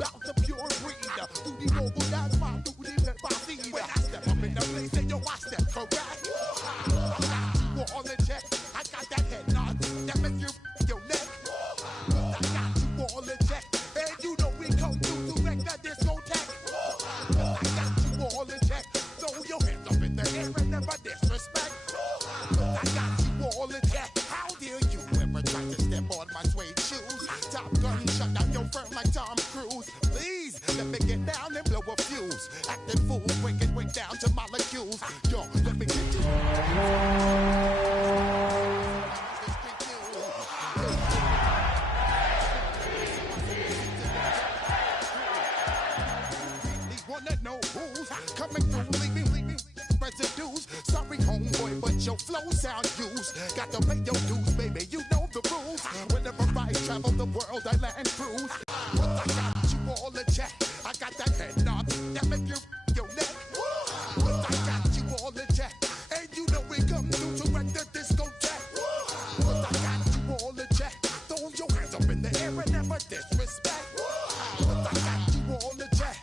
about the pure breed. Duty noble, that's my duty, let my seed. When I step up in the place, and yo, I step correct. I got you all in check. I got that head nod that make you your neck. I got you all in check. And you know we come through to wreck the discotheque. I got you all in check. Throw your hands up in the air and never disrespect. I got you all in check. How dare you ever try to step on my suede shoes? Top Gun shut down your firm like Tom Cruise. Please let me get down and blow a fuse. Acting fool, breaking way down to molecules. Yo, let me get you. Wanna know who's coming through, leaving residues. Sorry, homeboy, but your flow sound used. Got to pay your dues, baby. You know the rules. Whenever I travel the world, I land cruise. But I got you all in check. I got that head nod that make you your neck. But I got you all in check. And you know we come through to wreck the discotheque. But I got you all in check. Throw your hands up in the air and never disrespect. But I got you all in check.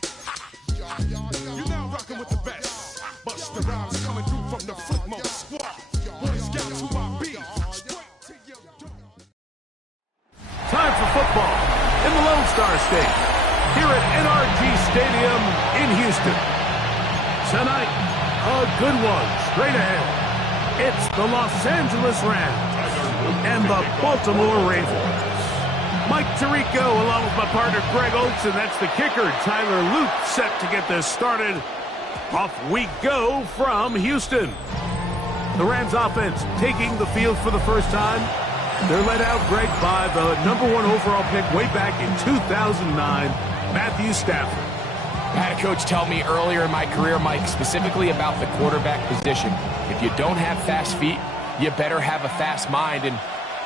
You're now rocking with the best. Busta Rhymes coming through from the footmost squad. Boy Scouts who I be. Time for football in the Lone Star State, here at NRG Stadium in Houston. Tonight, a good one straight ahead. It's the Los Angeles Rams and the Baltimore Ravens. Mike Tirico along with my partner Greg Olson. That's the kicker, Tyler Luke, set to get this started. Off we go from Houston. The Rams offense taking the field for the first time. They're led out, Greg, by the #1 overall pick way back in 2009, Matthew Stafford. I had a coach tell me earlier in my career, Mike, specifically about the quarterback position. If you don't have fast feet, you better have a fast mind. And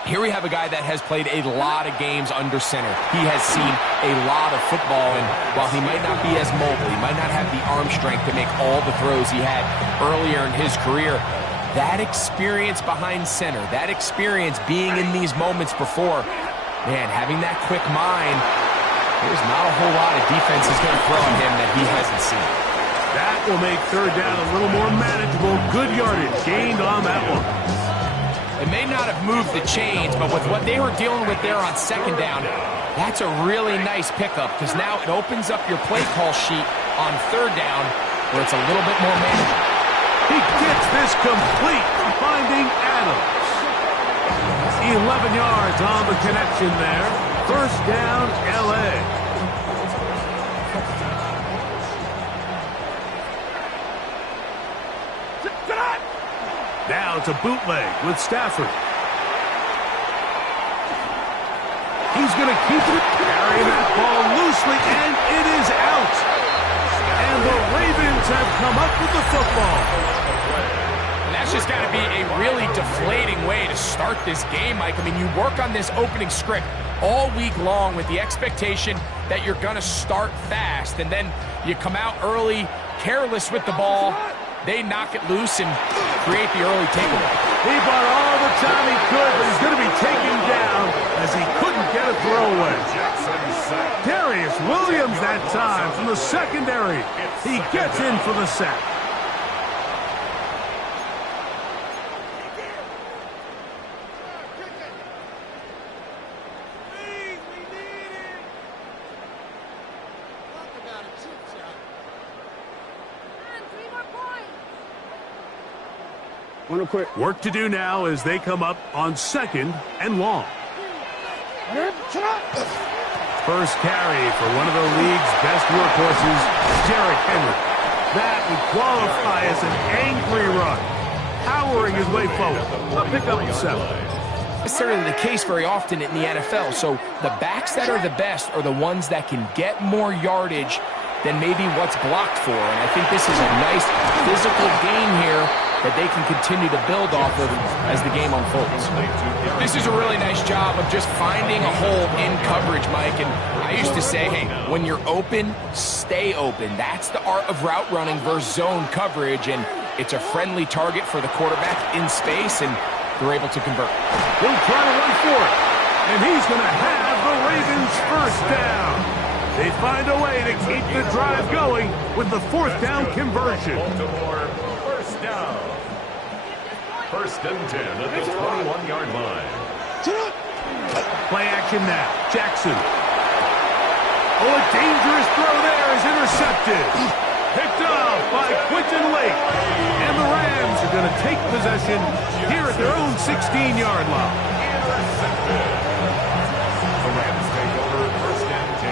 here we have a guy that has played a lot of games under center. He has seen a lot of football, and while he might not be as mobile, he might not have the arm strength to make all the throws he had earlier in his career, that experience behind center, that experience being in these moments before, man, having that quick mind, there's not a whole lot of defense is going to throw at him that he hasn't seen. That will make third down a little more manageable. Good yardage gained on that one. It may not have moved the chains, but with what they were dealing with there on second down, that's a really nice pickup because now it opens up your play call sheet on third down where it's a little bit more manageable. He gets this complete, finding Adams. 11 yards on the connection there. First down, L.A. Now it's a bootleg with Stafford. He's going to keep it, carrying that ball loosely, and it is out. And the Ravens have come up with the football. And that's just got to be a really deflating way to start this game, Mike. I mean, you work on this opening script all week long with the expectation that you're going to start fast, and then you come out early, careless with the ball. They knock it loose and create the early takeaway. He bought all the time he could, but he's going to be taken down as he couldn't get a throwaway. Darius Williams that time from the secondary. He gets in for the sack. Work to do now as they come up on second and long. First carry for one of the league's best workhorses, Derrick Henry. That would qualify as an angry run, powering his way forward. A pickup of 7. It's certainly the case very often in the NFL. So the backs that are the best are the ones that can get more yardage than maybe what's blocked for. And I think this is a nice physical gain here that they can continue to build off of as the game unfolds. This is a really nice job of just finding a hole in coverage, Mike. And I used to say, hey, when you're open, stay open. That's the art of route running versus zone coverage. And it's a friendly target for the quarterback in space, and they're able to convert. He'll try to run for it. And he's going to have the Ravens first down. They find a way to keep the drive going with the fourth down conversion. Baltimore, first down. First and 10 at the 21-yard line. Play action now. Jackson. Oh, a dangerous throw there is intercepted. Picked off by Quentin Lake. And the Rams are going to take possession here at their own 16-yard line. Intercepted. The Rams take over first and 10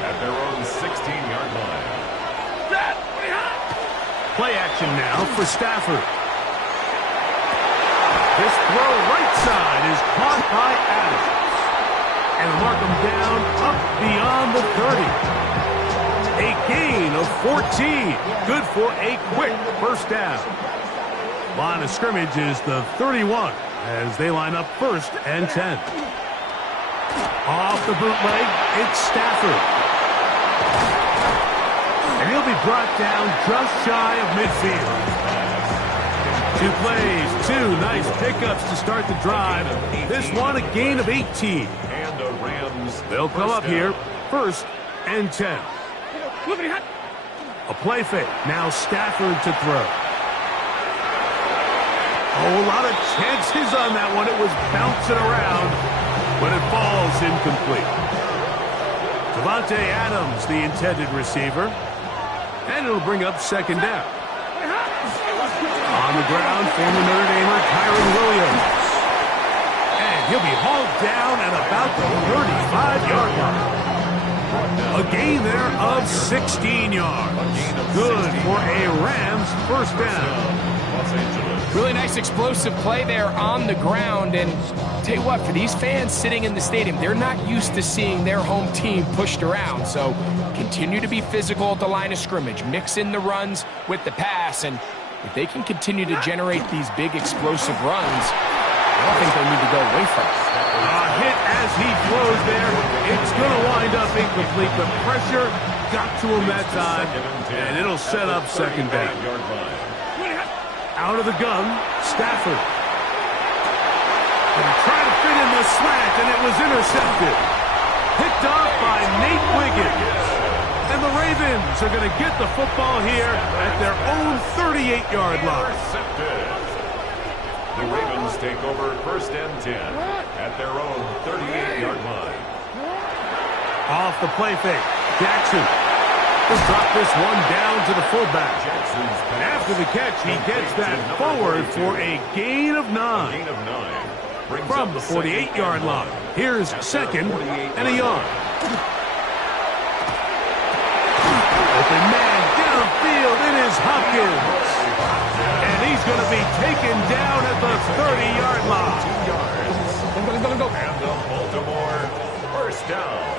at their own 16-yard line. Play action now for Stafford. This throw right side is caught by Adams. And mark him down up beyond the 30. A gain of 14. Good for a quick first down. Line of scrimmage is the 31 as they line up first and 10. Off the bootleg, it's Stafford. And he'll be brought down just shy of midfield. 2 plays, 2 nice pickups to start the drive. This one a gain of 18. And the Rams. They'll come up here first and 10. A play fake. Now Stafford to throw. Oh, a lot of chances on that one. It was bouncing around, but it falls incomplete. Devontae Adams, the intended receiver. And it'll bring up second down. On the ground, former Notre Damer Kyron Williams. And he'll be hauled down at about the 35-yard line. A gain there of 16 yards. Good for a Rams first down. Really nice explosive play there on the ground. And tell you what, for these fans sitting in the stadium, they're not used to seeing their home team pushed around. So continue to be physical at the line of scrimmage. Mix in the runs with the pass. And if they can continue to generate these big explosive runs, I don't think they need to go away from it. A hit as he throws there. It's going to wind up incomplete, but pressure got to him that time, and it'll set up second down. Out of the gun, Stafford. And trying to fit in the slant, and it was intercepted. Picked off by Nate Wiggins. And the Ravens are going to get the football here at their own 38-yard line. The Ravens take over first and 10 at their own 38-yard line. Off the play fake, Jackson will drop this one down to the fullback. And after the catch, he gets that forward for a gain of 9. From the 48-yard line. Here's second and a yard. Open man downfield, it is Hopkins. And he's going to be taken down at the 30-yard line. And the Baltimore first down.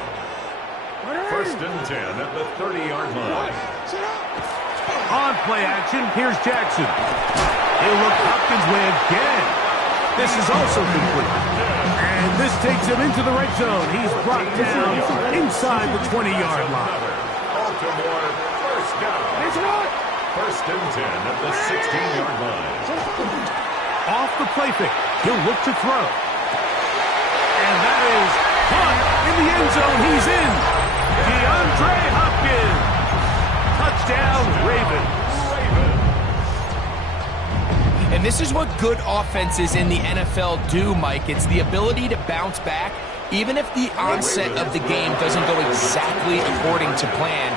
First and 10 at the 30-yard line. On play action, here's Jackson. He'll look Hopkins' way again. This is also complete. And this takes him into the red zone. He's brought down inside the 20-yard line. Baltimore first down. First and 10 at the 16-yard line. Off the play fake. He'll look to throw. And that is caught in the end zone. He's in. DeAndre Hopkins. Touchdown, Ravens. And this is what good offenses in the NFL do, Mike. It's the ability to bounce back, even if the onset of the game doesn't go exactly according to plan.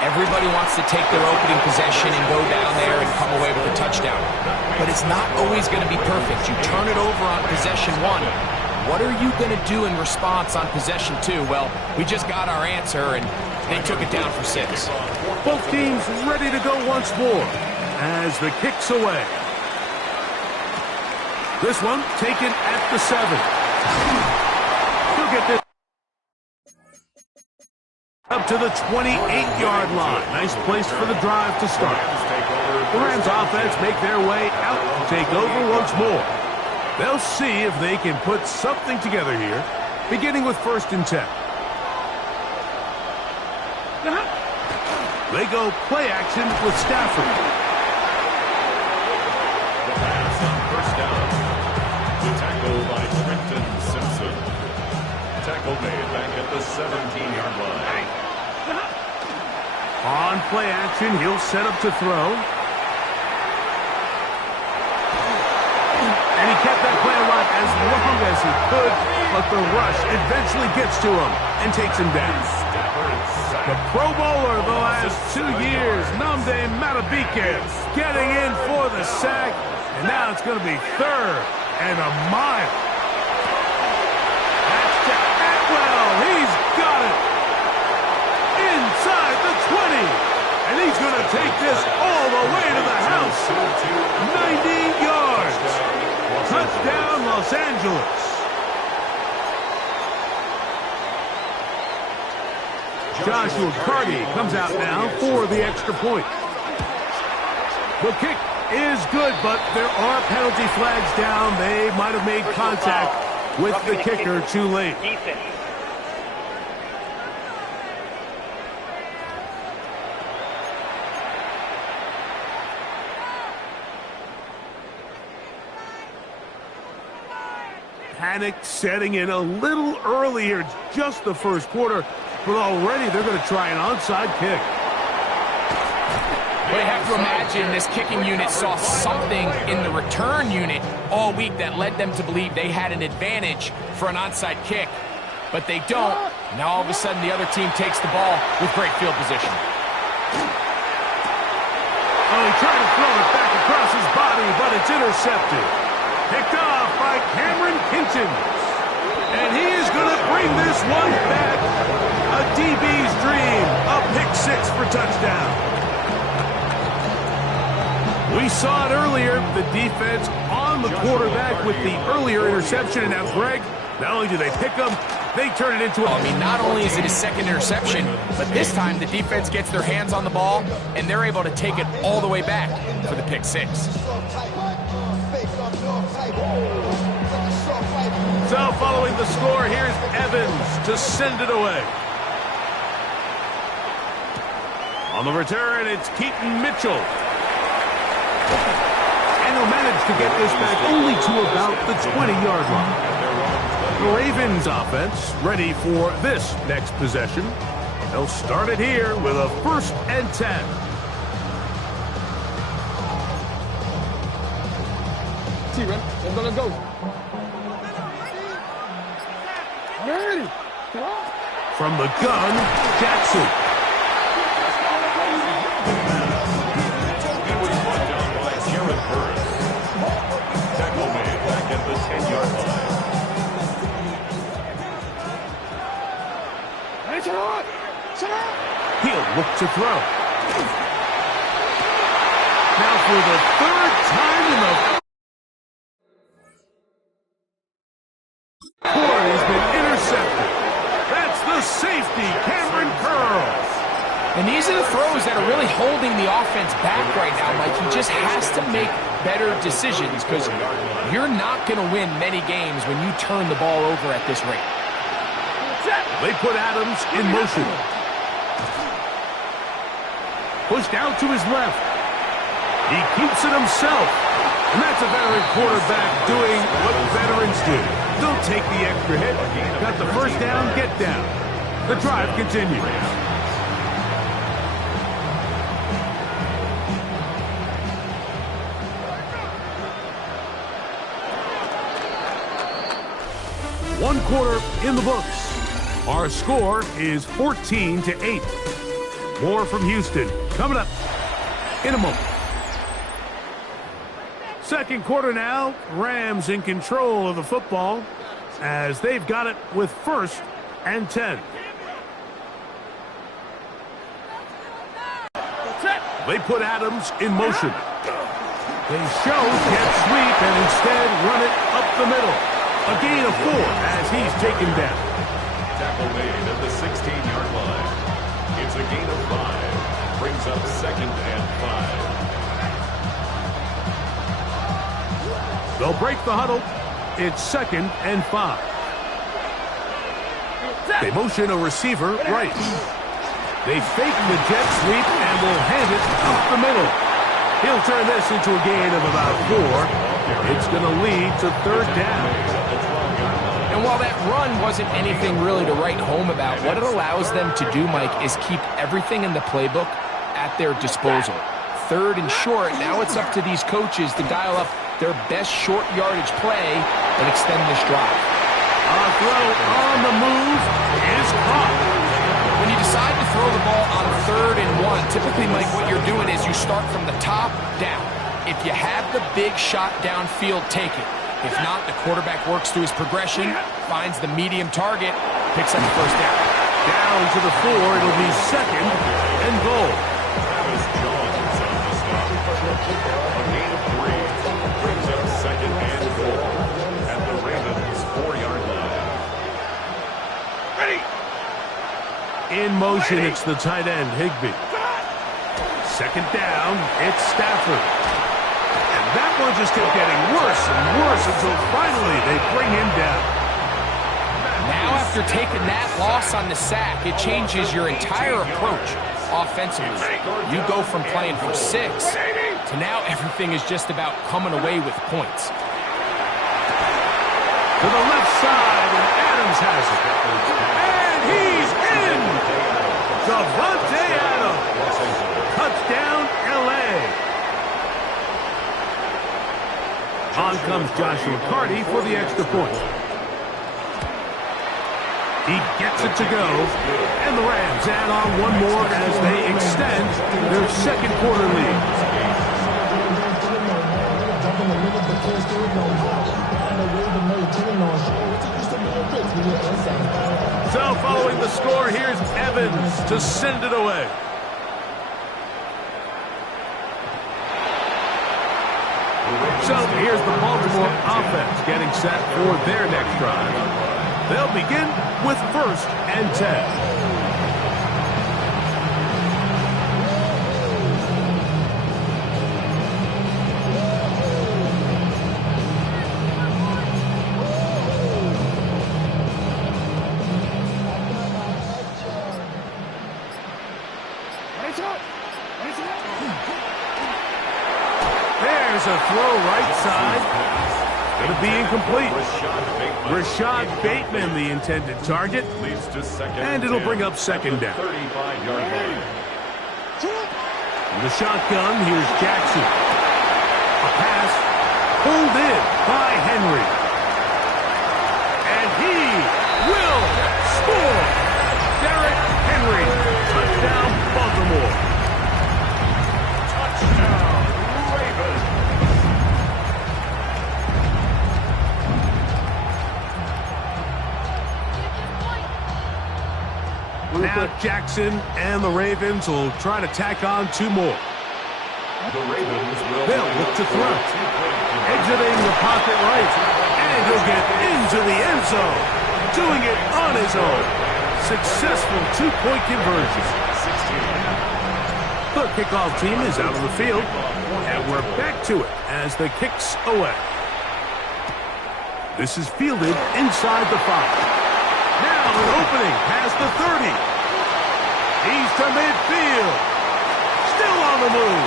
Everybody wants to take their opening possession and go down there and come away with a touchdown. But it's not always going to be perfect. You turn it over on possession 1. What are you going to do in response on possession 2? Well, we just got our answer, and they took it down for 6. Both teams ready to go once more as the kick's away. This one taken at the 7. He'll get this up to the 28-yard line. Nice place for the drive to start. The Rams offense make their way out to take over once more. They'll see if they can put something together here, beginning with first and 10. They go play action with Stafford. The pass on first down. The tackle by Trenton Simpson. Tackle made back at the 17-yard line. On play action, he'll set up to throw. And he kept that play alive as long as he could, but the rush eventually gets to him and takes him down. The Pro Bowler the last 2 years, Nnamdi Madubuike, getting in for the sack, and now it's going to be 3rd and a mile. That's to Atwell. He's got it. Inside the 20. And he's going to take this all the way to the house. 90 yards. Touchdown, Los Angeles. Joshua Carty comes out now for the extra point. The kick is good, but there are penalty flags down. They might have made contact with the kicker too late. Panic setting in a little earlier, just the first quarter, but already they're going to try an onside kick. Well, you have to imagine this kicking unit saw something in the return unit all week that led them to believe they had an advantage for an onside kick, but they don't. Now all of a sudden the other team takes the ball with great field position. Oh, he tried to throw it back across his body, but it's intercepted. Picked off by Cameron Hinton. And he is going to bring this one back. A DB's dream. A pick 6 for touchdown. We saw it earlier. The defense on the quarterback with the earlier interception. And now, Greg, not only do they pick him, they turn it into a... I mean, not only is it his second interception, but this time the defense gets their hands on the ball, and they're able to take it all the way back for the pick 6. So following the score, here's Evans to send it away. On the return, it's Keaton Mitchell. And he'll manage to get this back only to about the 20-yard line. The Ravens offense ready for this next possession. They'll start it here with a 1st and 10. I'm gonna go. From the gun, Jackson. He was brought down by Jared Burris. Tackle made back at the 10-yard line. He'll look to throw. Now for the 3rd time in the quarter, he's been intercepted. That's the safety, Cameron Curl. And these are the throws that are really holding the offense back right now, Mike. He just has to make better decisions because you're not going to win many games when you turn the ball over at this rate. They put Adams in motion. Pushed out to his left. He keeps it himself. And that's a veteran quarterback doing what veterans do. Don't take the extra hit. Got the first down, get down. The drive continues. One quarter in the books. Our score is 14-8. More from Houston coming up in a moment. Second quarter now, Rams in control of the football as they've got it with 1st and 10. They put Adams in motion. They show jet sweep and instead run it up the middle. A gain of 4 as he's taken down. Tackle made at the 16-yard line. It's a gain of 5. Brings up 2nd and 5. They'll break the huddle. It's 2nd and 5. They motion a receiver right. They fake the jet sweep and will hand it up the middle. He'll turn this into a gain of about 4. It's going to lead to 3rd down. And while while that run wasn't anything really to write home about, what it allows them to do, Mike, is keep everything in the playbook at their disposal. 3rd and short, now it's up to these coaches to dial up their best short yardage play and extend this drive. A throw on the move is caught. When you decide to throw the ball on 3rd and 1, typically, Mike, what you're doing is you start from the top down. If you have the big shot downfield, take it. If not, the quarterback works through his progression, finds the medium target, picks up the first down. Down to the 4, it'll be 2nd and goal. That was Jones on the stop. A gain of 3 brings up 2nd and goal at the Ravens' 4-yard line. Ready. In motion, it's the tight end, Higbee. 2nd down, it's Stafford. And that one just kept getting worse and worse until finally they bring him down. Now, after taking that loss on the sack, it changes your entire approach offensively. You go from playing for 6 to now everything is just about coming away with points. To the left side, and Adams has it. And he's in! Davante Adams. Touchdown, L.A. On comes Joshua Carty for the extra point. He gets it to go, and the Rams add on one more as they extend their 2nd quarter lead. So following the score, here's Evans to send it away. So here's the Baltimore offense getting set for their next drive. They'll begin with 1st and 10. There's a throw right side. Going to be incomplete. Rashad Bateman, the intended target. And it'll bring up 2nd down. 35-yard line. In the shotgun, here's Jackson. A pass pulled in by Henry. And he will score. Derrick Henry. Touchdown, Baltimore. Touchdown, Ravens. Now Jackson and the Ravens will try to tack on 2 more. The Ravens will They'll look to throw. Exiting the pocket right. And he'll get into the end zone. Doing it on his own. Successful 2-point conversion. The kickoff team is out on the field. And we're back to it as the kick's away. This is fielded inside the 5. Now an opening past the 30. He's to midfield. Still on the move.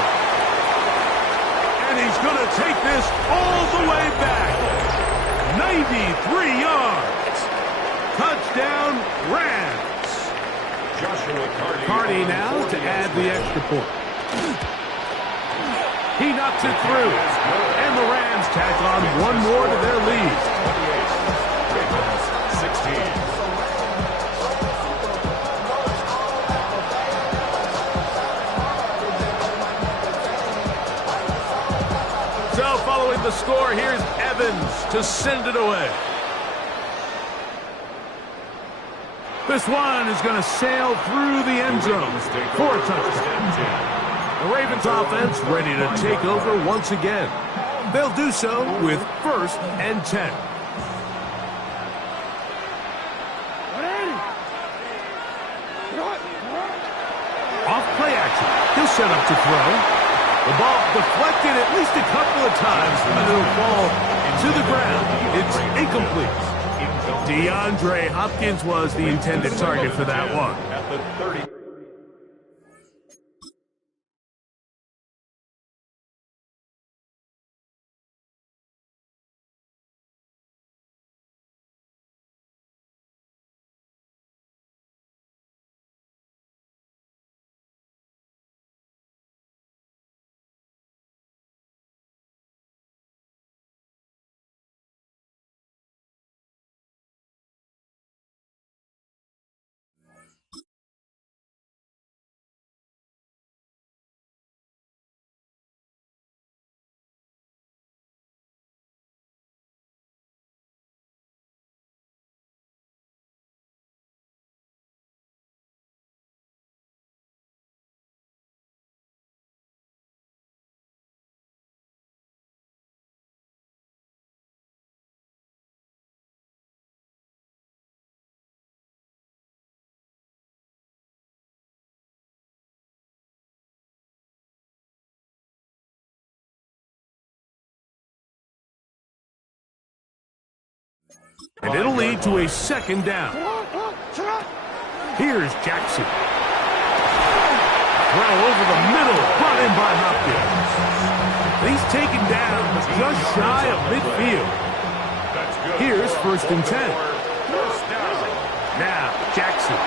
And he's going to take this all the way back. 93 yards. Touchdown, Rams. Joshua Carty now to add the extra point. He knocks it through. And the Rams tack on one more to their lead. 16. So following the score, here's Evans to send it away. This one is going to sail through the end zone for a touchdown. The Ravens offense ready to take over once again. They'll do so with 1st and 10. Off play action. He'll set up to throw. The ball deflected at least a couple of times, and it'll fall to the ground. It's incomplete. DeAndre Hopkins was the intended target for that one. At the 30. And it'll lead to a second down. Here's Jackson. Throw over the middle, brought in by Hopkins. He's taken down just shy of midfield. Here's 1st and 10. Now, Jackson.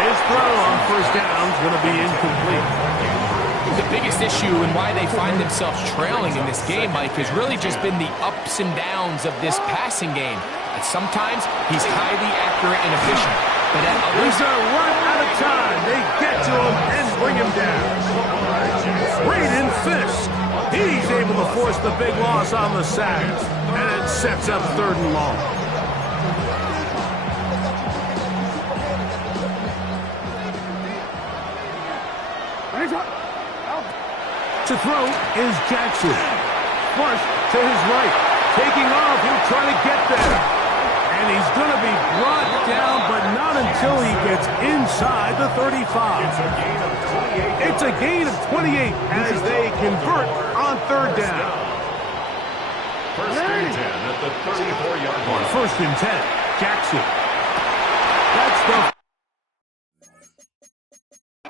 His throw on 1st down is going to be incomplete. The biggest issue and why they find themselves trailing in this game, Mike, has really just been the ups and downs of this passing game. And sometimes he's highly accurate and efficient, but at others... He's going to run out of time. They get to him and bring him down. Braden Fisk. He's able to force the big loss on the sack, and it sets up 3rd and long. To throw is Jackson. Flush to his right. Taking off, he'll try to get there. And he's going to be brought down, but not until he gets inside the 35. It's a gain of 28 as they convert on 3rd down. 1st and 10 at the 34-yard line. 1st and 10, Jackson. That's the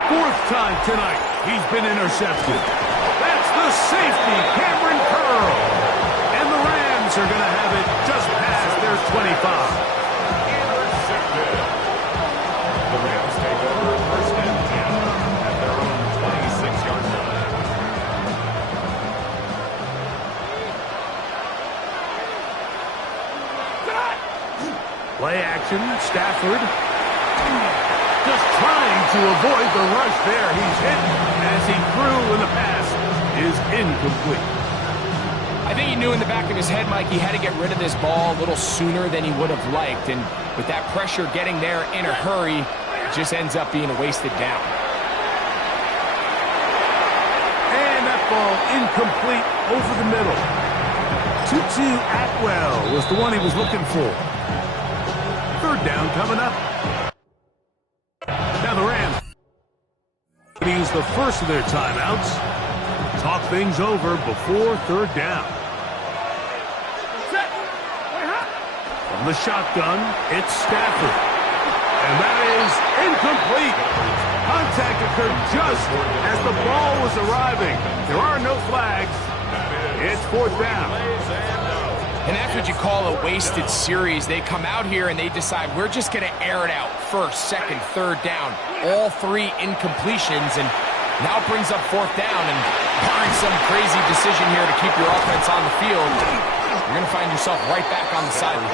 4th time tonight he's been intercepted. That's the safety, Cameron Curl. And the Rams are going to have it just past their 25. Intercepted. The Rams take over 1st and 10 at their own 26-yard line. Play action, Stafford. Just trying to avoid the rush there. He's hit as he threw, and the pass is incomplete. I think he knew in the back of his head, Mike, he had to get rid of this ball a little sooner than he would have liked. And with that pressure getting there in a hurry, it just ends up being a wasted down. And that ball incomplete over the middle. Tutu Atwell was the one he was looking for. 3rd down coming up. Now the Rams use the first of their timeouts. Talk things over before 3rd down. From the shotgun, it's Stafford. And that is incomplete. Contact occurred just as the ball was arriving. There are no flags. It's 4th down. And that's what you call a wasted series. They come out here and they decide we're just going to air it out. 1st, 2nd, 3rd down. All 3 incompletions, and now brings up 4th down. And barring some crazy decision here to keep your offense on the field, you're going to find yourself right back on the sideline.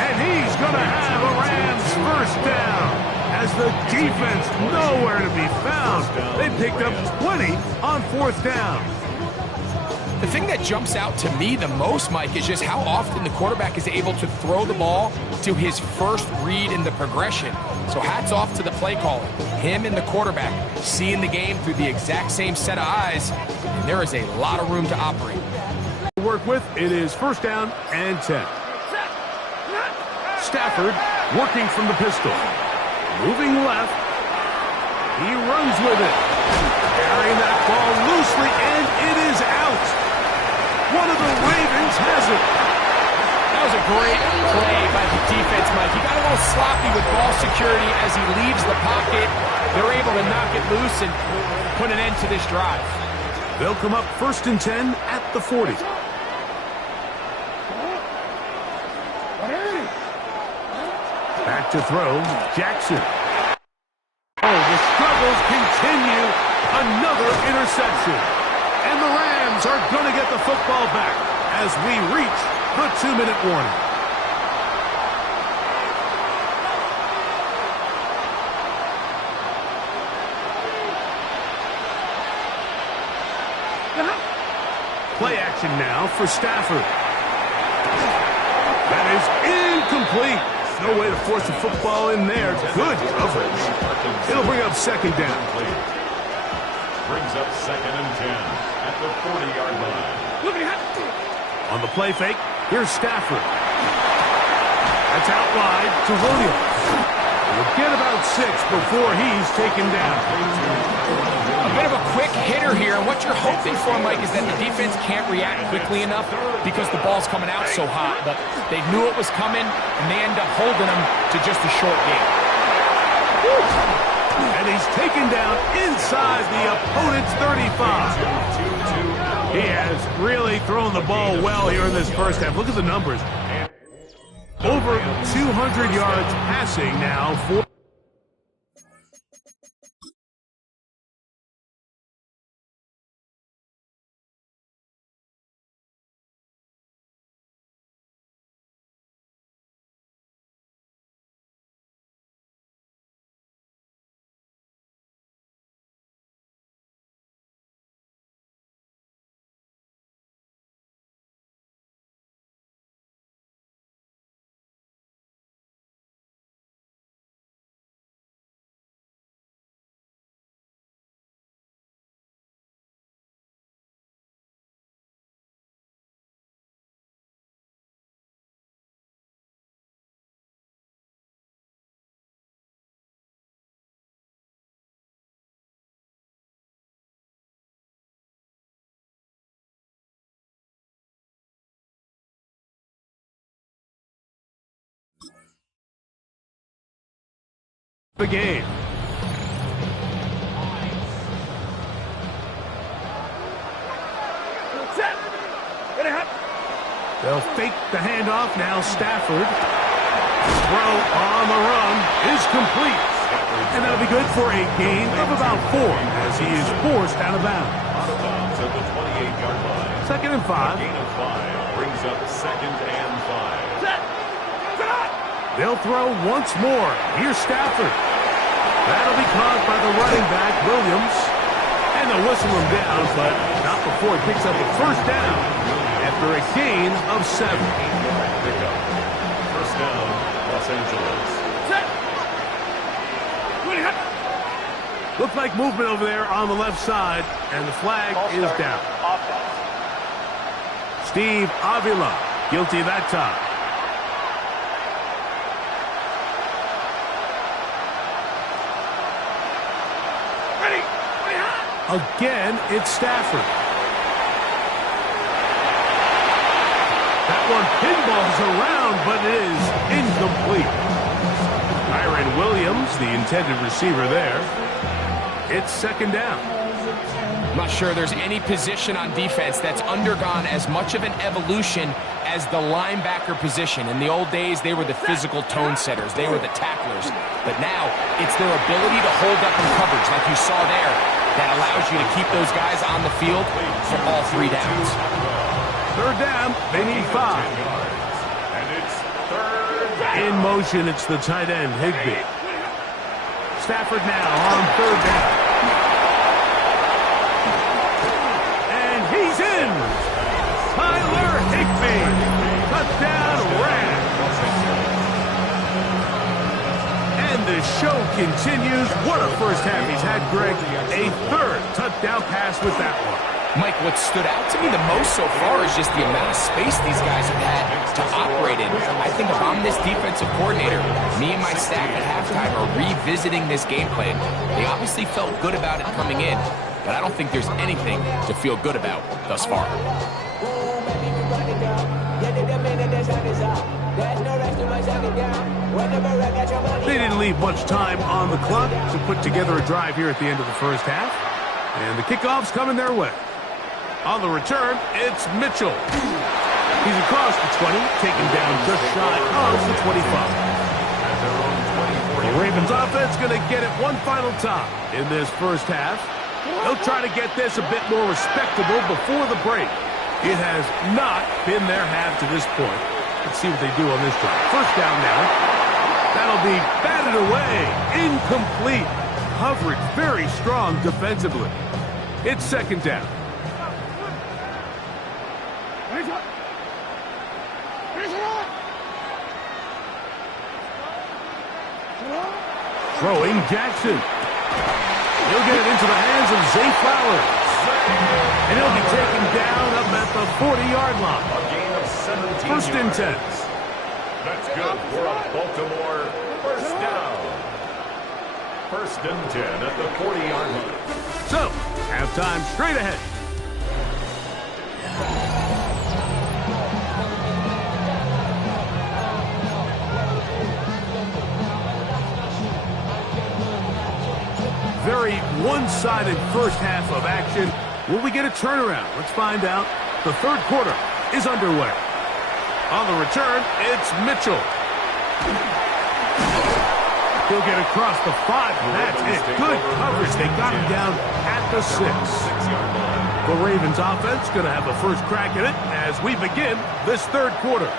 And he's going to have a Rams 1st down as the defense nowhere to be found. They picked up 20 on 4th down. The thing that jumps out to me the most, Mike, is just how often the quarterback is able to throw the ball to his first read in the progression. So hats off to the play caller. Him and the quarterback seeing the game through the exact same set of eyes, and there is a lot of room to operate. Work with, it is 1st down and 10. Stafford working from the pistol. Moving left. He runs with it. Carrying that ball loosely, and it is out. One of the Ravens has it. That was a great play by the defense, Mike. He got a little sloppy with ball security as he leaves the pocket. They're able to knock it loose and put an end to this drive. They'll come up 1st and 10 at the 40. Back to throw, Jackson. Oh, the struggles continue. Another interception. And the Rams are going to get the football back as we reach the 2-minute warning. Play action now for Stafford. That is incomplete. No way to force the football in there. Good coverage. It'll bring up 2nd down. Brings up 2nd and 10 at the 40-yard line. On the play fake, here's Stafford. That's out wide to Williams. We'll get about 6 before he's taken down. A bit of a quick hitter here, and what you're hoping for, Mike, is that the defense can't react quickly enough because the ball's coming out so hot. But they knew it was coming, and they end up holding them to just a short game. And he's taken down inside the opponent's 35. He has really thrown the ball well here in this first half. Look at the numbers. Over 200 yards passing now for the game. They'll fake the handoff. Now Stafford. Throw on the run is complete. And that'll be good for a gain of about 4 as he is forced out of bounds. Out of bounds at the 28-yard line. 2nd and 5. Gain of 5 brings up 2nd and 5. They'll throw once more. Here's Stafford. That'll be caught by the running back, Williams. And they'll whistle him down, but not before he picks up a first down after a gain of 7. Pickup. First down, Los Angeles. Looks like movement over there on the left side, and the flag is down. Steve Avila, guilty that time. Again, it's Stafford. That one pinballs around, but it is incomplete. Kyren Williams, the intended receiver there. It's 2nd down. I'm not sure there's any position on defense that's undergone as much of an evolution as the linebacker position. In the old days, they were the physical tone setters. They were the tacklers. But now, it's their ability to hold up in coverage, like you saw there, that allows you to keep those guys on the field for all 3 downs. 3rd down, they need 5. And it's 3rd down. In motion, it's the tight end, Higbee. Stafford now on 3rd down. And he's in! Tyler Higbee! Touchdown, Rams! And the show continues. What a first half he's had, Greg. A 3rd touchdown pass with that one. Mike, what stood out to me the most so far is just the amount of space these guys have had to operate in. I think if I'm this defensive coordinator, me and my staff at halftime are revisiting this game plan. They obviously felt good about it coming in, but I don't think there's anything to feel good about thus far. They didn't leave much time on the clock to put together a drive here at the end of the first half. And the kickoff's coming their way. On the return, it's Mitchell. He's across the 20, taken down just shy of the 25. The Ravens offense going to get it one final time in this first half. They'll try to get this a bit more respectable before the break. It has not been their half to this point. Let's see what they do on this drive. First down now. That'll be batted away. Incomplete. Coverage very strong defensively. It's 2nd down. Throwing Jackson. He'll get it into the hands of Zay Flowers. And he'll be taken down up at the 40-yard line. A gain of 17 First and 10. That's good for a Baltimore first down. First and 10 at the 40-yard line. So, have time straight ahead. Very one-sided first half of action. Will we get a turnaround? Let's find out. The third quarter is underway. On the return, it's Mitchell. He'll get across the 5. That's it. Good coverage. They got him down at the 6. The Ravens offense going to have the first crack at it as we begin this third quarter.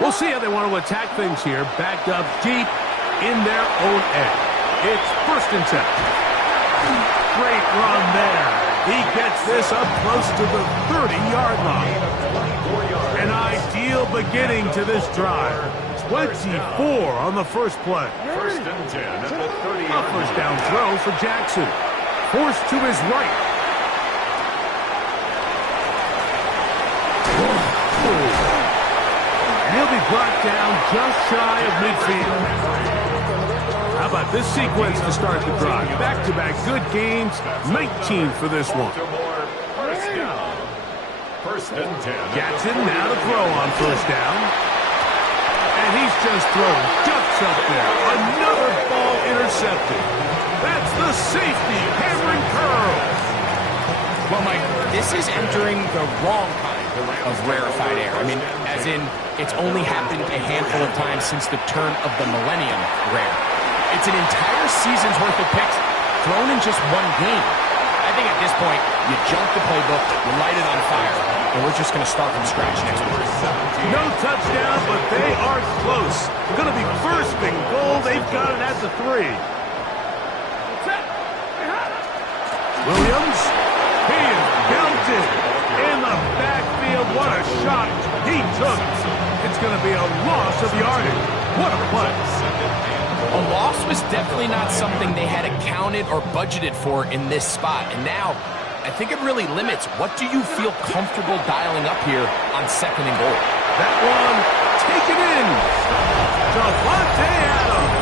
We'll see how they want to attack things here. Backed up deep in their own end. It's 1st and 10. Great run there. He gets this up close to the 30-yard line. An ideal beginning to this drive. 24 on the first play. 1st and 10 at the 30. A first down throw for Jackson. Forced to his right. And he'll be brought down just shy of midfield. How about this sequence to start the drive? Back-to-back good gains. 19 for this one. 1st and 10. Jackson now to throw on first down. And he's just thrown ducks up there. Another ball intercepted. That's the safety, Cameron Curl. Well, Mike, this is entering the wrong kind of rarefied air. I mean, as in, it's only happened a handful of times since the turn of the millennium rare. It's an entire season's worth of picks thrown in just one game. I think at this point, you jump the playbook, you light it on fire, and we're just going to start from scratch next week. No touchdown, but they are close. Going to be 1st and goal. They've got it at the 3. Williams, he is belted in the backfield. What a shot he took. It's going to be a loss of yardage. What a play. A loss was definitely not something they had accounted or budgeted for in this spot. And now, I think it really limits what do you feel comfortable dialing up here on 2nd and goal. That one taken in. Devontae Adams.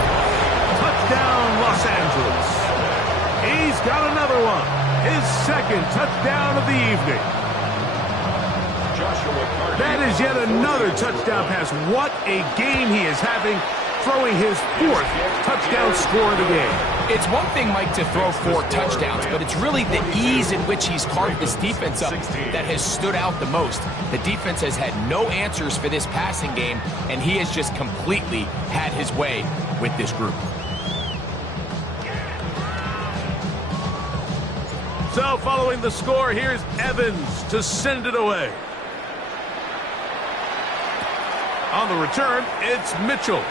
Touchdown, Los Angeles. He's got another one. His 2nd touchdown of the evening. That is yet another touchdown pass. What a game he is having, throwing his 4th touchdown score of the game. It's one thing, Mike, to throw 4 touchdowns, but it's really the ease in which he's carved this defense up that has stood out the most. The defense has had no answers for this passing game, and he has just completely had his way with this group. So following the score, here's Evans to send it away. On the return, it's Mitchell.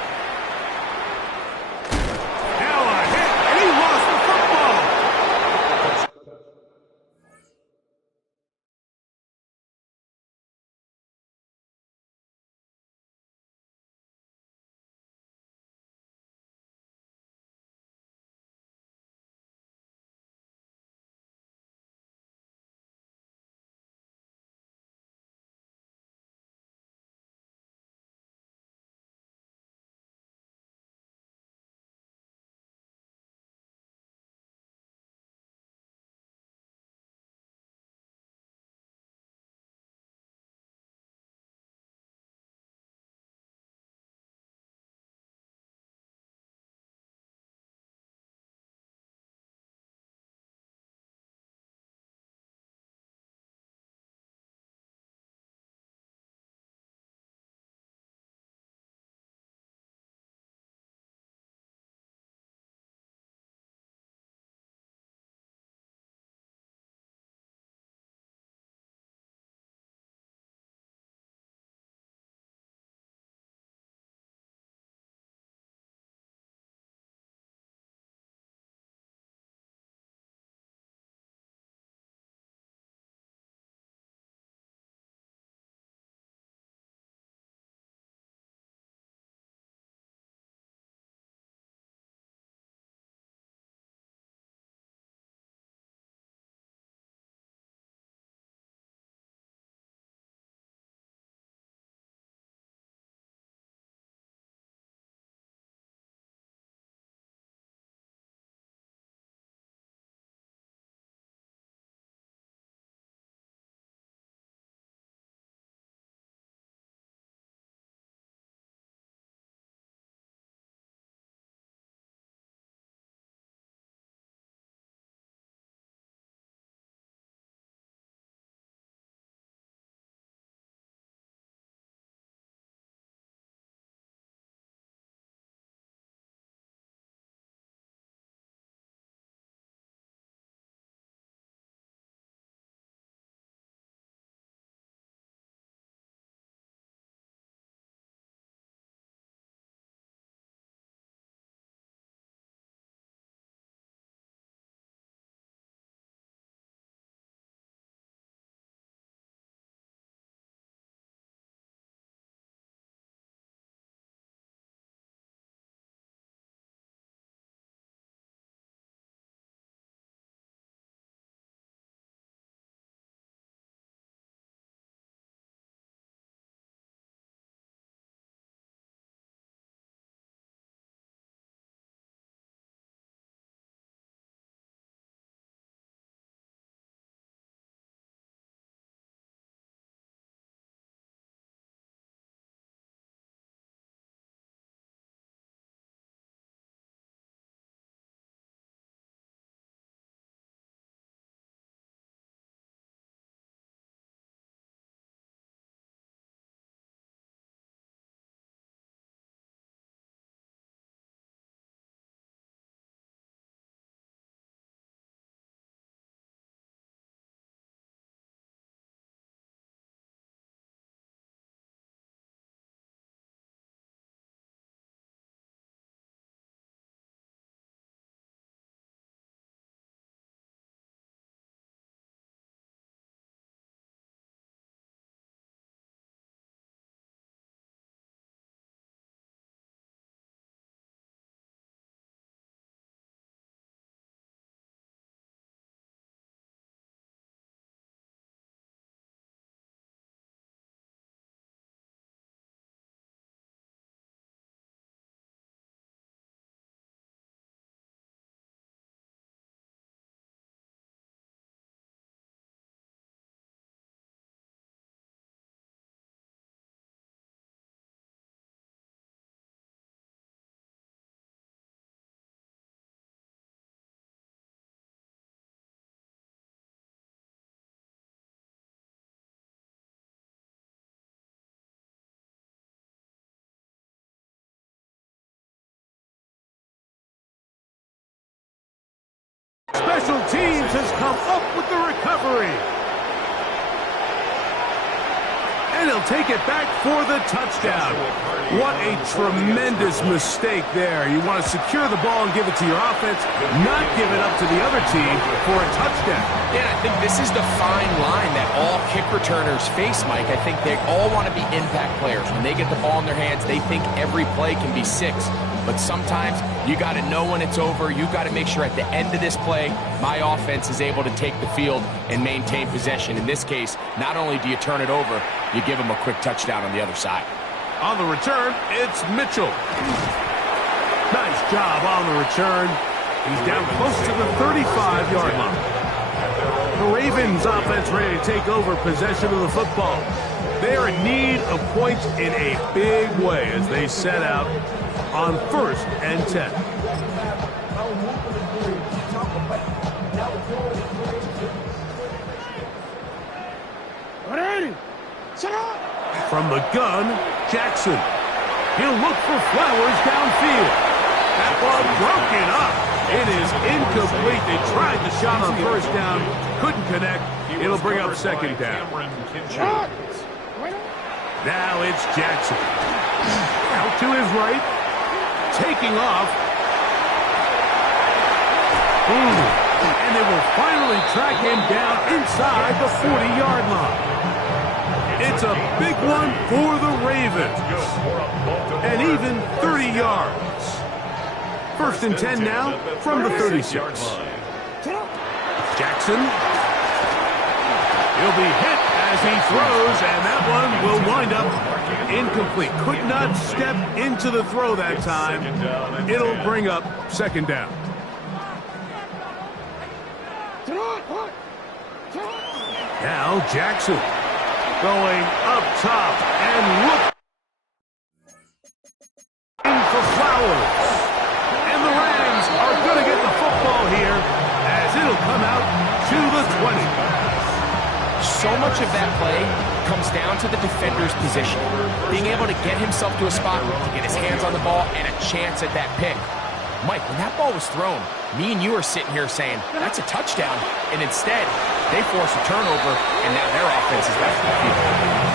Special teams has come up with the recovery. And he'll take it back for the touchdown. What a tremendous mistake there. You want to secure the ball and give it to your offense, not give it up to the other team for a touchdown. Yeah, I think this is the fine line that all kick returners face, Mike. I think they all want to be impact players. When they get the ball in their hands, they think every play can be 6. But sometimes you got to know when it's over. You got to make sure at the end of this play, my offense is able to take the field and maintain possession. In this case, not only do you turn it over, you give them a quick touchdown on the other side. On the return, it's Mitchell. Nice job on the return. He's down close to the 35-yard line. The Ravens offense ready to take over possession of the football. They are in need of points in a big way as they set out on 1st and 10. From the gun, Jackson. He'll look for Flowers downfield. That ball broken up. It is incomplete. They tried the shot on 1st down. Couldn't connect. It'll bring up 2nd down. Now it's Jackson. Out to his right. Taking off. And they will finally track him down inside the 40-yard line. It's a big one for the Ravens. And even 30 yards. 1st and 10 now from the 36. Jackson. He'll be hit as he throws, and that one will wind up incomplete. Could not step into the throw that time. It'll bring up 2nd down. Now Jackson going up top and looking for Flowers. And the Rams are going to get the football here as it'll come out to the 20. So much of that play comes down to the defender's position. Being able to get himself to a spot to get his hands on the ball and a chance at that pick. Mike, when that ball was thrown, me and you are sitting here saying, that's a touchdown. And instead, they force a turnover, and now their offense is back to the field.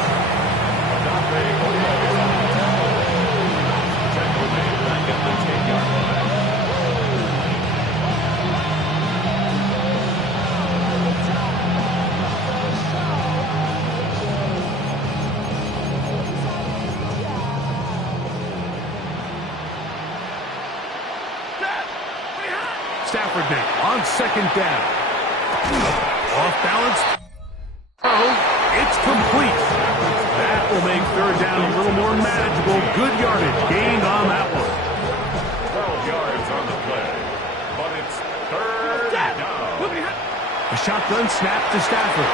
Stafford now on 2nd down. Off balance. Oh, it's complete. That will make 3rd down a little more manageable. Good yardage gained on that one. 12 yards on the play, but it's 3rd down. A shotgun snap to Stafford.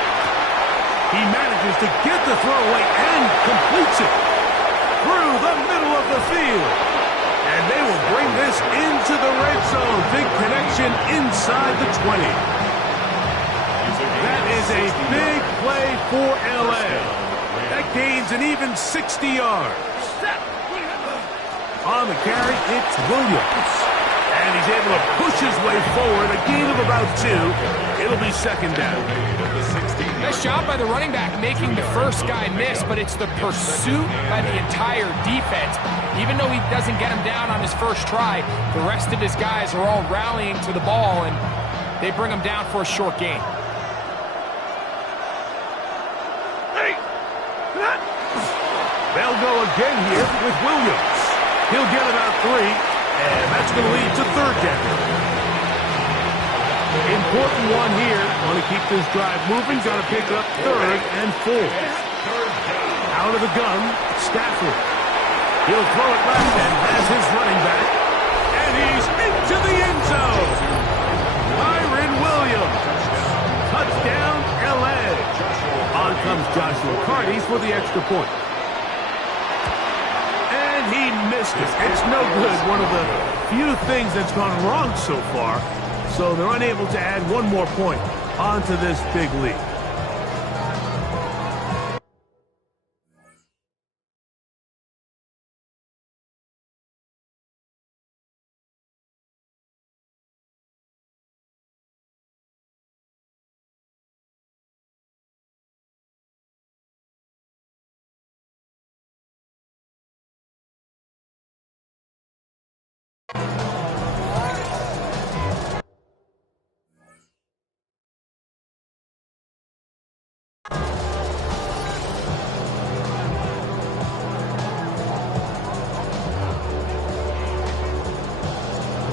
He manages to get the throw away and completes it through the middle of the field. And they will bring this into the red zone. Big connection inside the 20. That is a big play for L.A. That gains an even 60 yards. On the carry, it's Williams. And he's able to push his way forward. A gain of about 2. It'll be 2nd down. Nice job by the running back making the first guy miss, but it's the pursuit by the entire defense. Even though he doesn't get him down on his first try, the rest of his guys are all rallying to the ball, and they bring him down for a short gain. They'll go again here with Williams. He'll get about 3, and that's going to lead to 3rd down. Important one here. Want to keep this drive moving. Got to pick up 3rd and 4. Out of the gun, Stafford. He'll throw it left and has his running back. And he's into the end zone. Myron Williams. Touchdown, L.A. On comes Joshua Carty for the extra point. And he missed it. It's no good. One of the few things that's gone wrong so far. So they're unable to add one more point onto this big lead.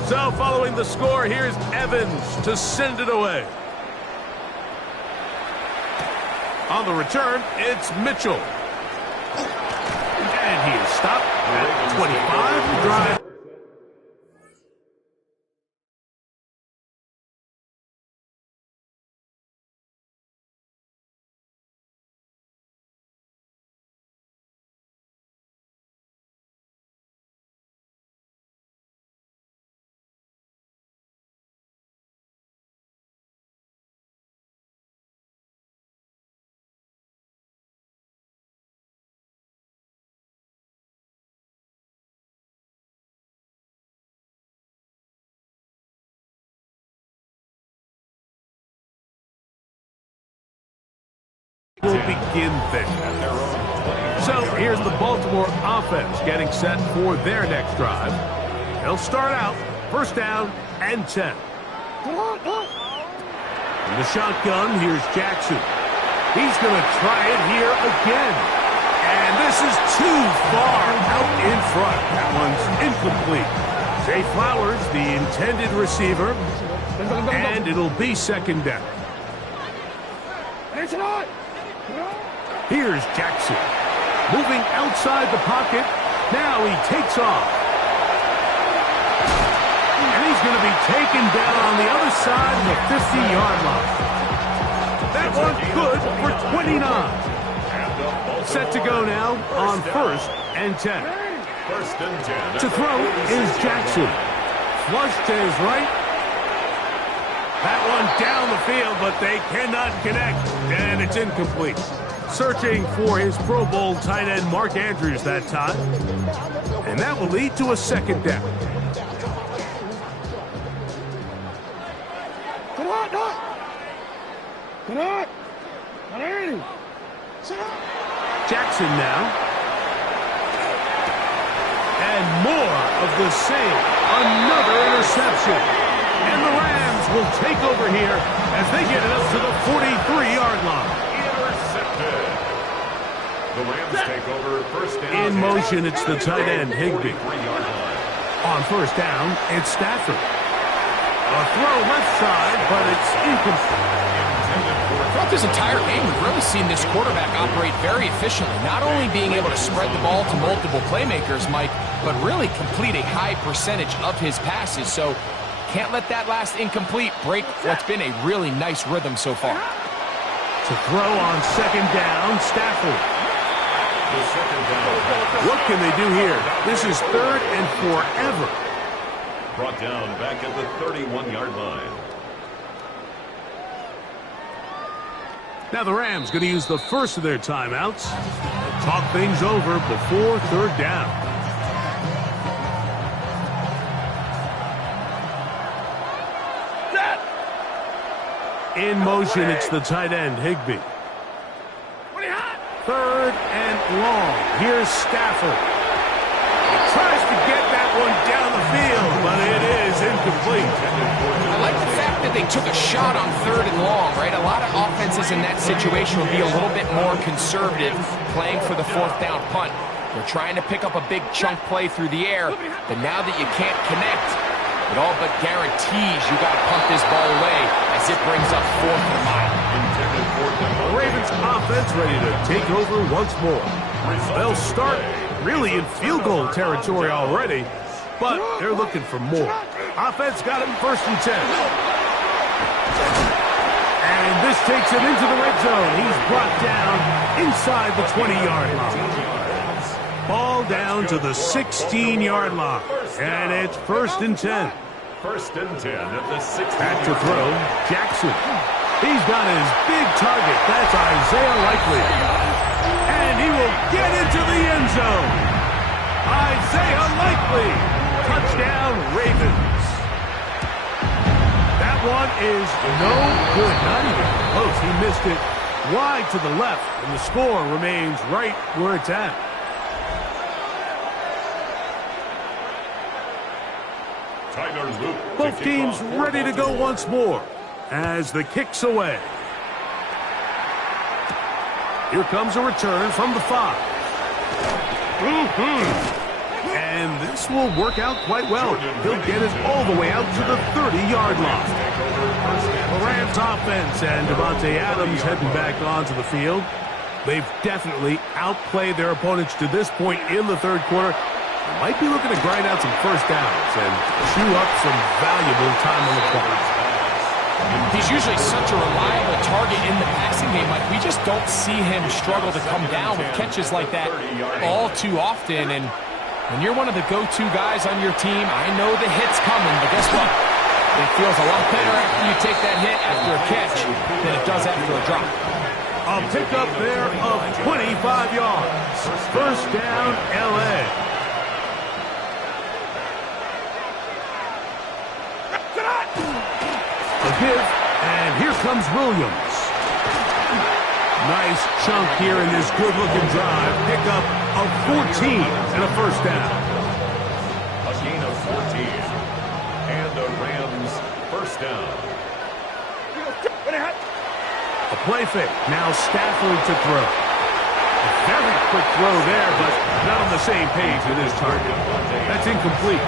So following the score, here's Evans to send it away. On the return, it's Mitchell. And he is stopped at 25. Drive. Will begin things. So here's the Baltimore offense getting set for their next drive. They'll start out first down and 10. In the shotgun, here's Jackson. He's going to try it here again. And this is too far out in front. That one's incomplete. Zay Flowers, the intended receiver, and it'll be second down. Here's Jackson. Moving outside the pocket. Now he takes off. And he's going to be taken down on the other side of the 50-yard line. That one's good for 29. Set to go now on first and 10. First and 10. To throw is Jackson. Flush to his right. That one down the field, but they cannot connect. And it's incomplete. Searching for his Pro Bowl tight end Mark Andrews that time. And that will lead to a second down. Jackson now. And more of the same. Another interception. And the Rams will take over here as they get it up to the 43-yard line. Intercepted. The Rams take over first down. In motion, it's the tight end, Higbee. On first down, it's Stafford. A throw left side, but it's incomplete. Throughout this entire game, we've really seen this quarterback operate very efficiently, not only being able to spread the ball to multiple playmakers, Mike, but really complete a high percentage of his passes. So can't let that last incomplete break what's been a really nice rhythm so far. To throw on second down, Stafford. What can they do here? This is third and forever. Brought down back at the 31-yard line. Now the Rams going to use the first of their timeouts to talk things over before third down. In motion, it's the tight end, Higbee. Third and long. Here's Stafford. He tries to get that one down the field, but it is incomplete. I like the fact that they took a shot on third and long, right? A lot of offenses in that situation will be a little bit more conservative playing for the fourth down punt. They're trying to pick up a big chunk play through the air, but now that you can't connect, it all but guaretees you got to punt this ball away as it brings up fourth and a mile. The Ravens offense ready to take over once more. They'll start really in field goal territory already, but they're looking for more. Offense got it first and 10. And this takes him into the red zone. He's brought down inside the 20-yard line. Ball down to the 16-yard line. And it's first and 10. First and 10 at the 16. Back to throw, Jackson. He's got his big target. That's Isaiah Likely. And he will get into the end zone. Isaiah Likely. Touchdown, Ravens. That one is no good. Not even close. He missed it wide to the left, and the score remains right where it's at. Both teams ready to go once more as the kick's away. Here comes a return from the 5. And this will work out quite well. He'll get it all the way out to the 30-yard line. The Rams offense and Devontae Adams heading back onto the field. They've definitely outplayed their opponents to this point in the third quarter. They might be looking to grind out some first downs and chew up some valuable time on the clock. He's usually such a reliable target in the passing game. Like, we just don't see him struggle to come down with catches like that all too often. And when you're one of the go-to guys on your team, I know the hit's coming, but guess what? It feels a lot better after you take that hit after a catch than it does after a drop. A pickup there of 25 yards. First down, L.A. A give, and here comes Williams. Nice chunk here in this good-looking drive. Pickup of 14 and a first down. A gain of 14. And the Rams first down. A play fake. Now Stafford to throw. A very quick throw there, but not on the same page with his target. That's incomplete.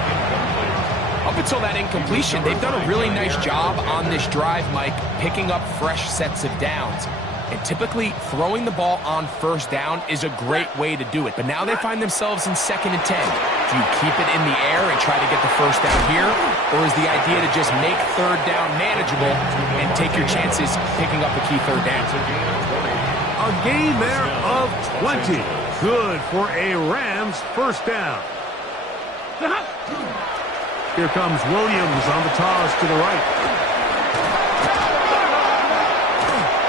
Up until that incompletion, they've done a really nice job on this drive, Mike, picking up fresh sets of downs. And typically, throwing the ball on first down is a great way to do it. But now they find themselves in 2nd and 10. Do you keep it in the air and try to get the first down here? Or is the idea to just make third down manageable and take your chances picking up a key third down? A gain there of 20. Good for a Rams first down. Here comes Williams on the toss to the right.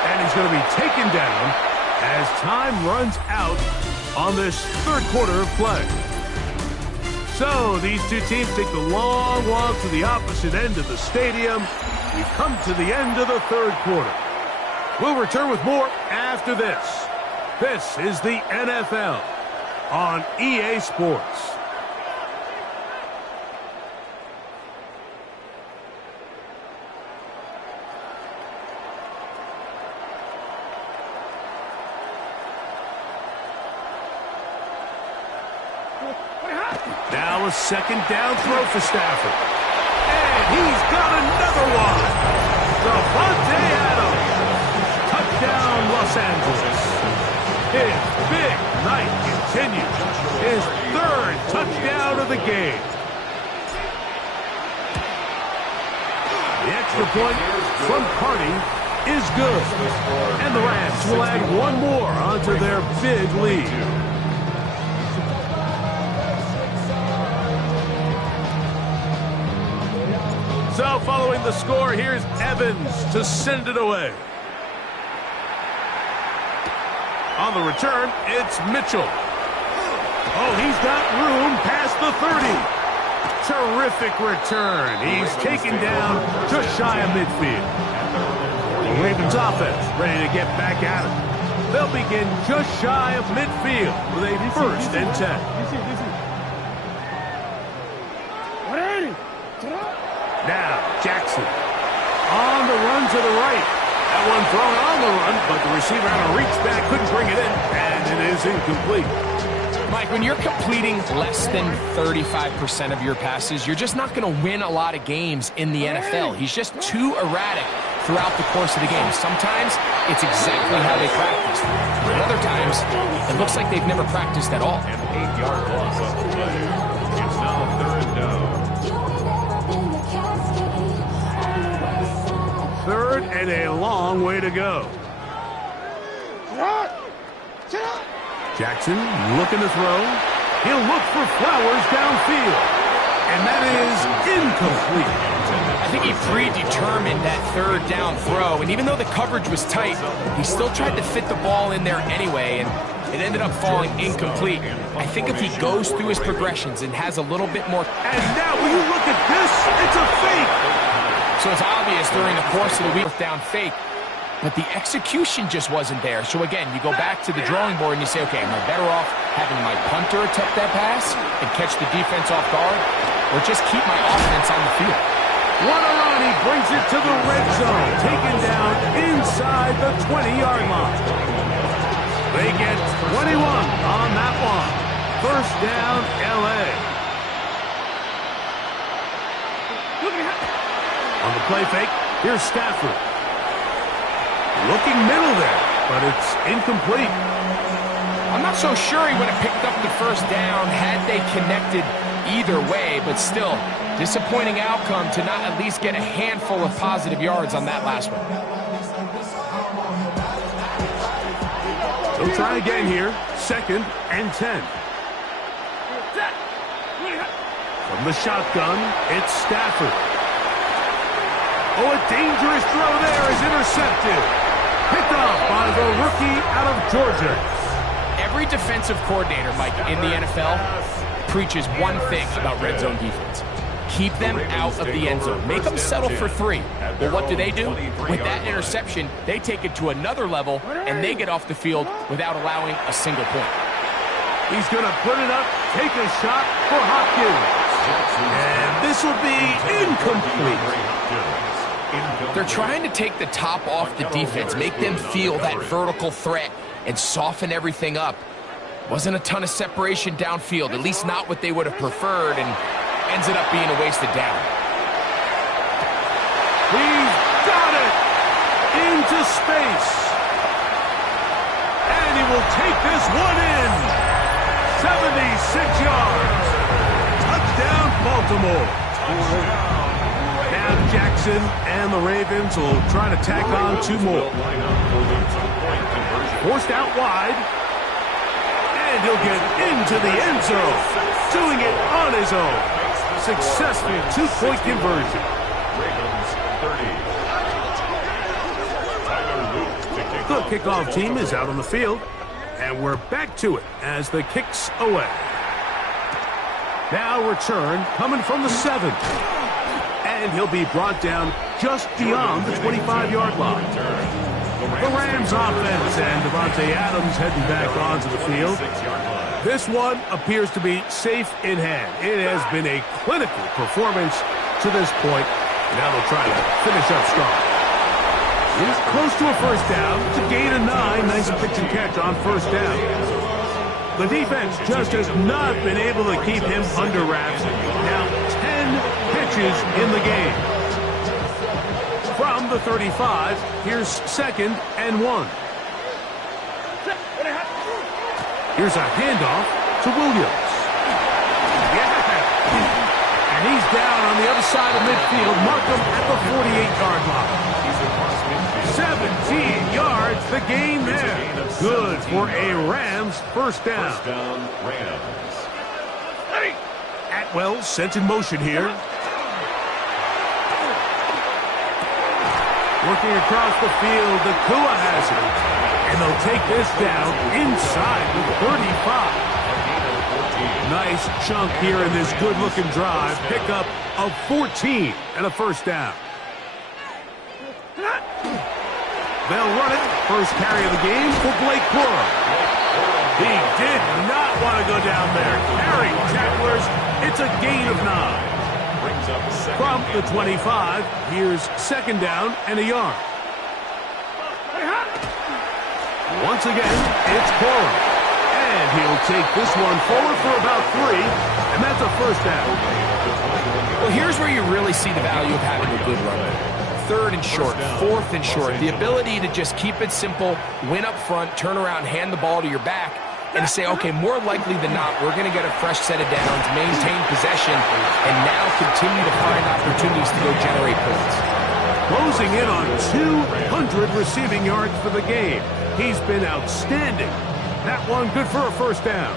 And he's going to be taken down as time runs out on this third quarter of play. So these two teams take the long walk to the opposite end of the stadium. We've come to the end of the third quarter. We'll return with more after this. This is the NFL on EA Sports. Now a second down throw for Stafford. And he's got another one. Devontae Adams. Touchdown, Los Angeles. His big night continues. His 3rd touchdown of the game. The extra point from Carney is good. And the Rams will add one more onto their big lead. So following the score, here's Evans to send it away. On the return, it's Mitchell. Oh, he's got room past the 30. Terrific return. He's taken down just shy of midfield. The Ravens offense ready to get back at it. They'll begin just shy of midfield with a 1st and 10. Now, Jackson on the run to the right. That one thrown on the run, but the receiver had to reach back, couldn't bring it in, and it is incomplete. Mike, when you're completing less than 35% of your passes, you're just not going to win a lot of games in the NFL. He's just too erratic throughout the course of the game. Sometimes it's exactly how they practice. But other times, it looks like they've never practiced at all. An 8-yard loss on the play. It's now 3rd down. 3rd and a long way to go. Jackson looking to throw. He'll look for Flowers downfield. And that is incomplete. I think he predetermined that 3rd down throw, and even though the coverage was tight, he still tried to fit the ball in there anyway, and it ended up falling incomplete. I think if he goes through his progressions and has a little bit more... And now, will you look at this? It's a fake. So it's obvious during the course of the week down fake, but the execution just wasn't there. So again, you go back to the drawing board and you say, okay, am I better off having my punter attempt that pass and catch the defense off guard, or just keep my offense on the field? What a run. He brings it to the red zone, taken down inside the 20-yard line. They get 21 on that one. First down, L.A. On the play fake, here's Stafford. Looking middle there, but it's incomplete. I'm not so sure he would have picked up the first down had they connected either way, but still, disappointing outcome to not at least get a handful of positive yards on that last one. He'll try again here, 2nd and 10. From the shotgun, it's Stafford. Oh, a dangerous throw there is intercepted. Picked off by the rookie out of Georgia. Every defensive coordinator, Mike, in the NFL preaches one thing about red zone defense. Keep them out of the end zone. Make them settle for 3. Well, what do? With that interception, they take it to another level, and they get off the field without allowing a single point. He's going to put it up, take a shot for Hopkins. And this will be incomplete. They're trying to take the top off the defense, make them feel that vertical threat, and soften everything up. Wasn't a ton of separation downfield, at least not what they would have preferred, and ends it up being a wasted down. He's got it into space. And he will take this one in. 76 yards. Touchdown, Baltimore. Now Jackson and the Ravens will try to tack on 2 more. Forced out wide. And he'll get into the end zone. Doing it on his own. Successful 2-point conversion. The kickoff team is out on the field. And we're back to it as the kick's away. Now return coming from the 7. And he'll be brought down just beyond the 25-yard line. The Rams offense and Devontae Adams heading back onto the field. This one appears to be safe in hand. It has been a clinical performance to this point. Now they'll try to finish up strong. He's close to a first down. It's a gain of 9. Nice pitch and catch on first down. The defense just has not been able to keep him under wraps. Now 10 pitches in the game. From the 35, here's 2nd and 1. Here's a handoff to Williams. Yeah. And he's down on the other side of midfield. Mark him at the 48-yard line. 17 yards, the gain there. Good for a Rams first down. Atwell sent in motion here. Working across the field, the Kua has it. And they'll take this down inside the 35. Nice chunk here in this good-looking drive. Pickup of 14 and a first down. They'll run it. First carry of the game for Blake Cora. He did not want to go down there. Carry tacklers. It's a gain of 9. From the 25, here's 2nd down and a yard. Once again, it's Cora. And he'll take this one forward for about 3, and that's a first down. Well, here's where you really see the value of having a good run. 3rd and short, 4th and short. The ability to just keep it simple, win up front, turn around, hand the ball to your back, and say, okay, more likely than not, we're going to get a fresh set of downs, maintain possession, and now continue to find opportunities to go generate points. Closing in on 200 receiving yards for the game. He's been outstanding. That one good for a first down.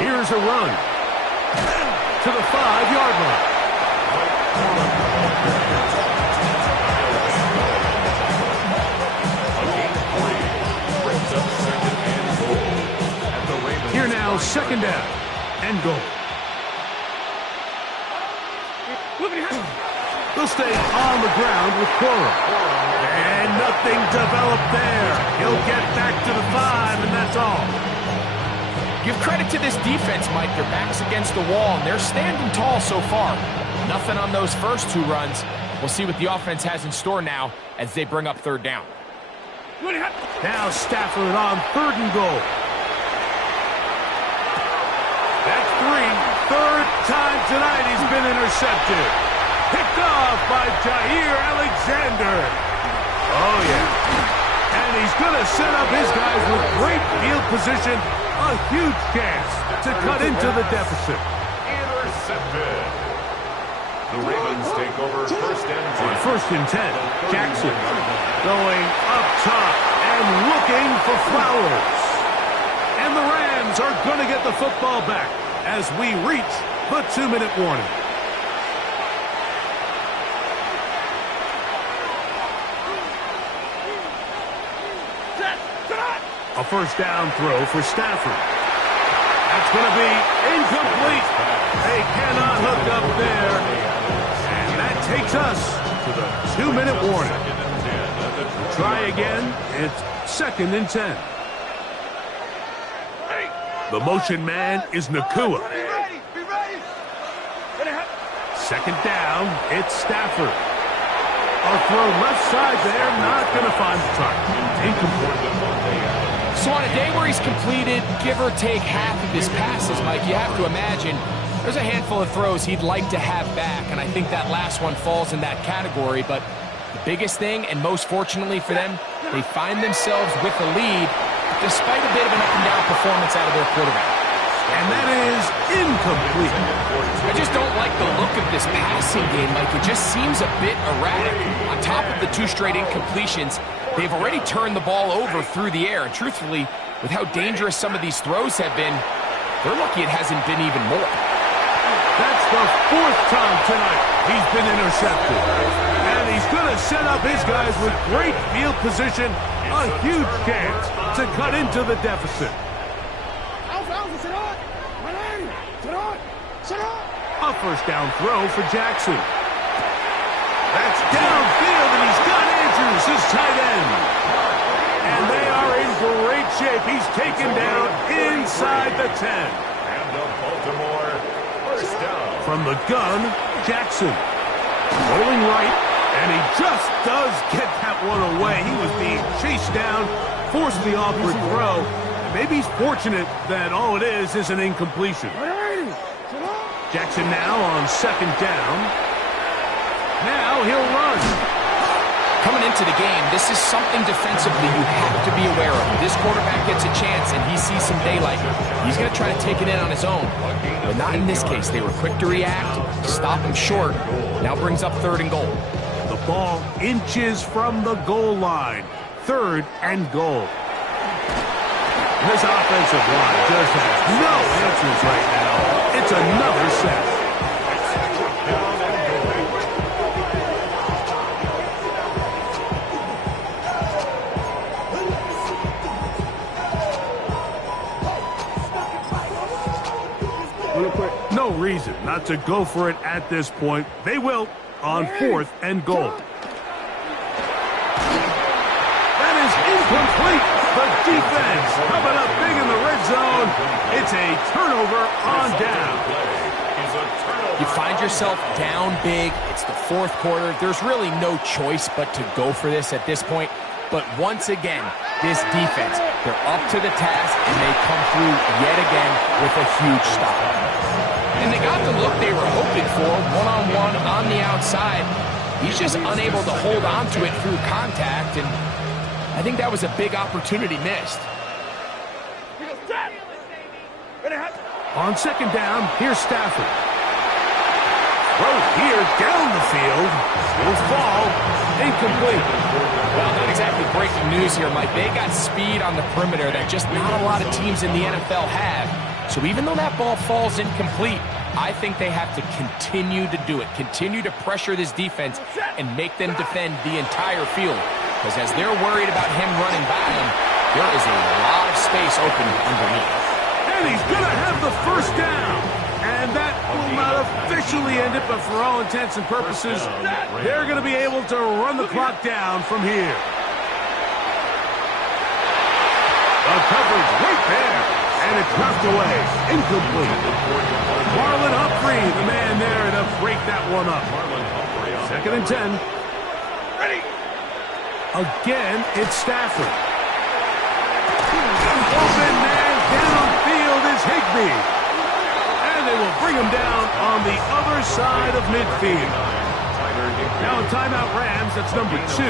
Here's a run to the 5-yard line. Here now, 2nd down and goal. They'll stay on the ground with Cora. And nothing developed there. He'll get back to the 5, and that's all. Give credit to this defense, Mike. Their back's against the wall, and they're standing tall so far. Nothing on those first 2 runs. We'll see what the offense has in store now as they bring up 3rd down. Now Stafford on 3rd and goal. That's 3. 3rd time tonight he's been intercepted. Picked off by Jair Alexander. Oh, yeah. And he's going to set up his guys with great field position. A huge chance to cut into the deficit. Intercepted. The Ravens take over 1st and 10. On 1st and 10, Jackson going up top and looking for Flowers. And the Rams are going to get the football back as we reach the 2-minute warning. A 1st down throw for Stafford. That's going to be incomplete. They cannot hook up there. And that takes us to the 2-minute warning. Try again. It's 2nd and 10. The motion man is Nakua. 2nd down. It's Stafford. A throw left side there. Not going to find the target. Incomplete. So on a day where he's completed, give or take half of his passes, Mike, you have to imagine there's a handful of throws he'd like to have back, and I think that last one falls in that category. But the biggest thing, and most fortunately for them, they find themselves with the lead despite a bit of an up-and-down performance out of their quarterback. And that is incomplete. I just don't like the look of this passing game, Mike. It just seems a bit erratic. On top of the 2 straight incompletions, they've already turned the ball over through the air. And truthfully, with how dangerous some of these throws have been, they're lucky it hasn't been even more. That's the 4th time tonight he's been intercepted. And he's going to set up his guys with great field position. A huge chance to cut into the deficit. A 1st down throw for Jackson. That's downfield, and he's got Andrews, his tight end. And they are in great shape. He's taken down inside the 10. And the Baltimore 1st down. From the gun, Jackson. Rolling right, and he just does get that one away. He was being chased down, forced the awkward throw. Maybe he's fortunate that all it is an incompletion. Jackson now on 2nd down. Now he'll run. Coming into the game, this is something defensively you have to be aware of. This quarterback gets a chance and he sees some daylight. He's going to try to take it in on his own. But not in this case. They were quick to react, stop him short. Now brings up 3rd and goal. The ball inches from the goal line. 3rd and goal. This offensive line just has no answers right now. It's another set. No reason not to go for it at this point. They will on 4th and goal. That is incomplete. The defense coming up big in the red zone. It's a turnover on down. You find yourself down big. It's the 4th quarter. There's really no choice but to go for this at this point. But once again, this defense, they're up to the task, and they come through yet again with a huge stop. And they got the look they were hoping for, one-on-one on the outside. He's just unable to hold on to it through contact, and I think that was a big opportunity missed. On 2nd down, here's Stafford. Throw here down the field. Will fall. Incomplete. Well, not exactly breaking news here, Mike. They got speed on the perimeter that just not a lot of teams in the NFL have. So even though that ball falls incomplete, I think they have to continue to do it. Continue to pressure this defense and make them defend the entire field. Because as they're worried about him running by them, there is a lot of space open underneath. And he's going to have the 1st down. And that will not officially end it, but for all intents and purposes, they're going to be able to run the clock down from here. The coverage right there. And it's knocked away. Incomplete. Marlon Humphrey, the man there to break that one up. 2nd and 10. Again, it's Stafford. Open man downfield is Higbee. And they will bring him down on the other side of midfield. Now a timeout Rams, that's number 2.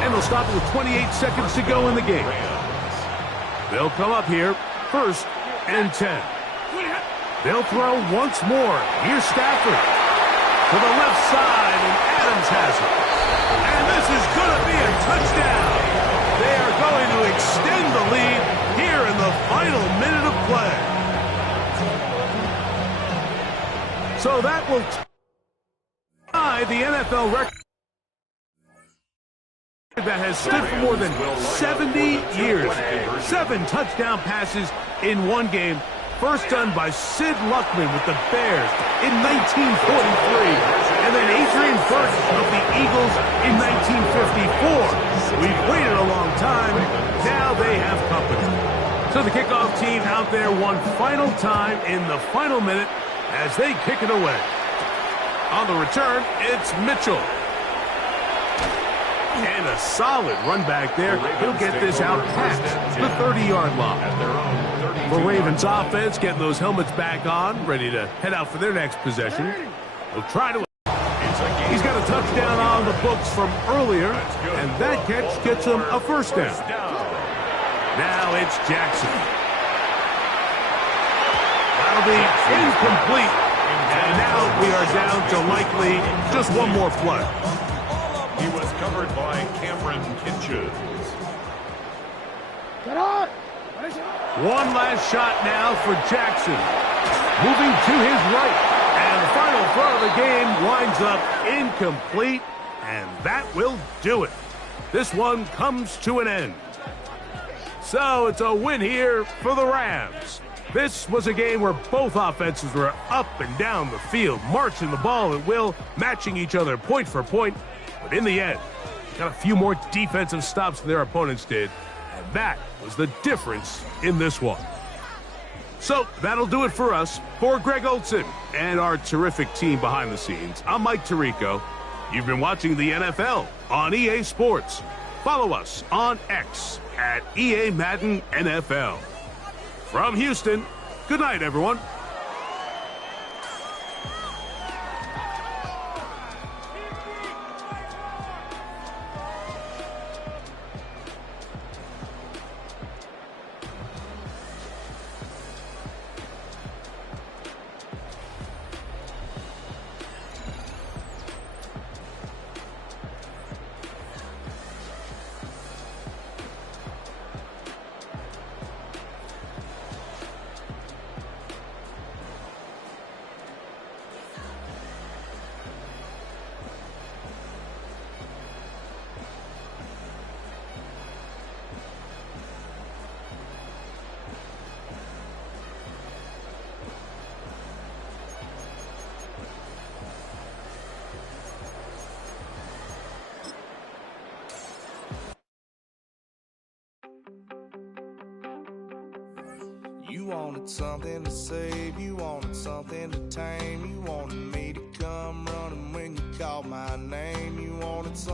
And they'll stop it with 28 seconds to go in the game. They'll come up here, 1st and 10. They'll throw once more. Here's Stafford to the left side, and Adams has it. And this is going to be a touchdown. They are going to extend the lead here in the final minute of play. So that will tie the NFL record that has stood for more than 70 years. 7 touchdown passes in one game. First done by Sid Luckman with the Bears in 1943. And then Adrian Burke of the Eagles in 1954. We've waited a long time. Now they have company. So the kickoff team out there one final time in the final minute as they kick it away. On the return, it's Mitchell. And a solid run back there. He'll get this out past the 30-yard line. The Ravens offense getting those helmets back on, ready to head out for their next possession. They'll try to... He's got a touchdown on the books from earlier, and that catch gets him a first down. Now it's Jackson. That'll be incomplete. And now we are down to likely just one more play. He was covered by Cameron Kinches. Get on! One last shot now for Jackson. Moving to his right. And the final throw of the game winds up incomplete. And that will do it. This one comes to an end. So it's a win here for the Rams. This was a game where both offenses were up and down the field, marching the ball at will, matching each other point for point. But in the end, got a few more defensive stops than their opponents did. And that was the difference in this one. So that'll do it for us. For Greg Olson and our terrific team behind the scenes, I'm Mike Tirico. You've been watching the NFL on EA Sports. Follow us on X at EA Madden NFL. From Houston, good night, everyone. You wanted something to save, you wanted something to tame, you wanted me to come running when you called my name, you wanted something